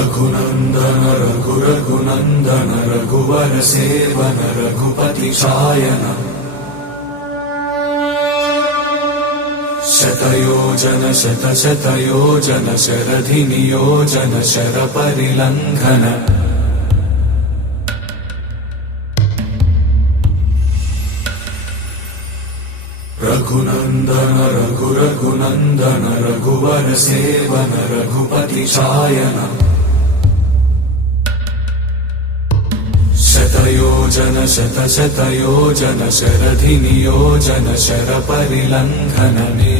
रघुनन्दन रघुनन्दन रघुवर seven Raghupati चायन शतयोजन शतशतयोजन शरधि नियोजन शरपरिलङ्घन रघुनन्दन रघुनन्दन रघुवर seven Raghupati चायन शतयोजन शतशतयोजन शरधि नियोजन शरपरिलङ्घनने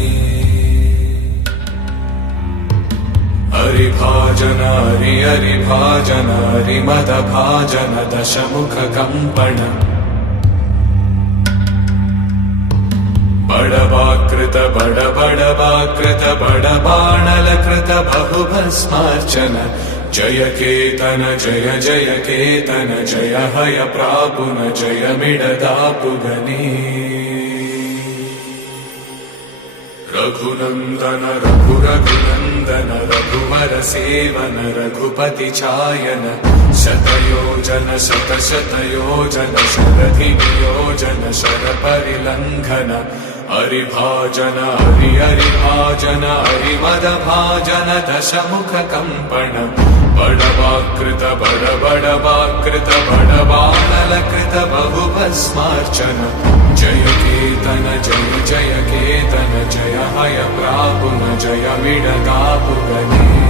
हरिभाजन हरिभाजन हरिमदभाजन दशमुख कम्पण बड़वाकृत बड़वाकृत बड़बाणलकृत बहुभस्मार्चन जय केतन जय जय केतन जय हय प्रापुन जय मिडदापुगने रघुनन्दन रघुनन्दन रघुवर सेवन रघुपति चायन शतयोजन शतशतयोजन शरधि नियोजन शरपरिलङ्घन हरिभाजन हरिभाजन हरिमदभाजन दशमुख कम्पण बड़वाकृत बड़वाकृत बड़बाणलकृत बहुभस्मार्चन जय केतन जय जय केतन जय हय प्रापुन जय मिडदापुगने